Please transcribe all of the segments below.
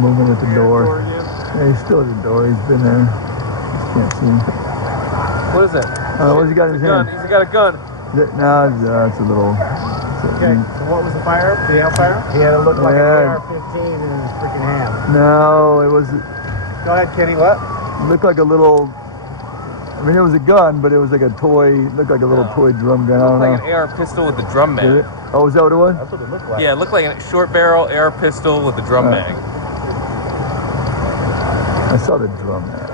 Moving at the door. Yeah, he's still at the door. He's been there. Just can't see him. What is it? What's he got in his hand? He's got a gun. No, it's a little. Okay, so what was the fire? The fire? He had it look like an AR-15 in his freaking hand. No, it was. Go ahead, Kenny. What? It looked like a little. I mean, it was a gun, but it was like a toy. It looked like a little toy drum gun. It looked like an AR pistol with the drum mag. Oh, is that what it was? That's what it looked like. Yeah, it looked like a short barrel AR pistol with the drum mag. I saw the drum there.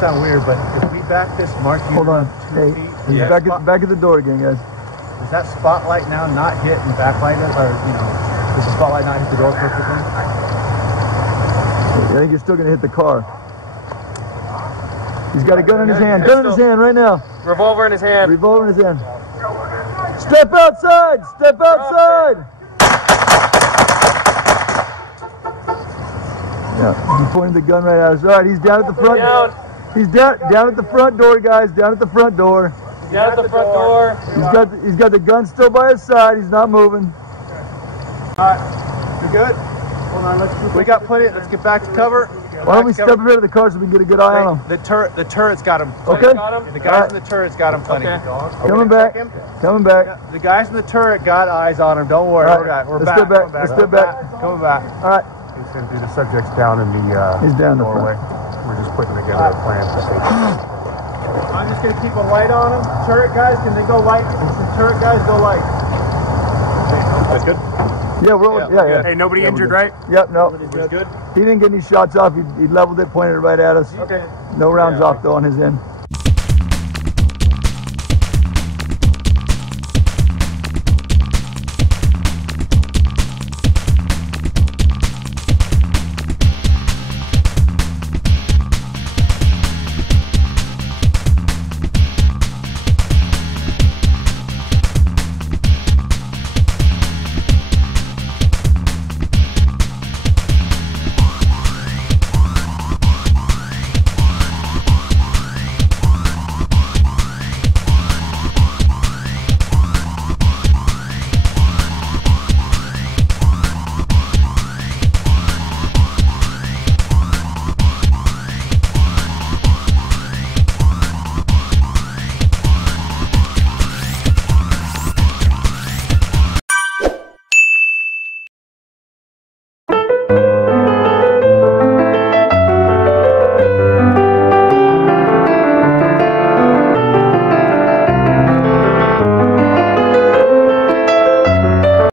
Sound weird, but if we back this mark, hold on. Hey, he's back at the door again, guys. Does that spotlight now not hit and backlight it, or does the spotlight not hit the door perfectly? I think you're still gonna hit the car. He's got a gun in his hand. Gun in his hand right now. Revolver in his hand. Revolver in his hand. Step outside! Step outside! Yeah, he pointed the gun right at us. All right, he's down at the front. He's down at the front door, guys. Down at the front door. Down at the front door. He's got the gun still by his side. He's not moving. All right, we good? Hold on, we got plenty. Let's get back to cover. Why don't we step over to the car so we can get a good eye on him? The turret's got him. Okay. The guys in the turret's got him plenty. Okay. Coming back. Coming back. Yeah, the guys in the turret got eyes on him. Don't worry. Right. We're back. Let's step back. Coming back. All right. He's going to do the subjects down in the He's down doorway. We're just putting together a plan for safety. I'm just going to keep a light on him. Turret guys, can they go light? Some turret guys go light. That's good? Yeah, yeah. Hey, nobody injured, right? Yep, no. Good. He didn't get any shots off. He leveled it, pointed it right at us. Okay. No rounds off, though, on his end.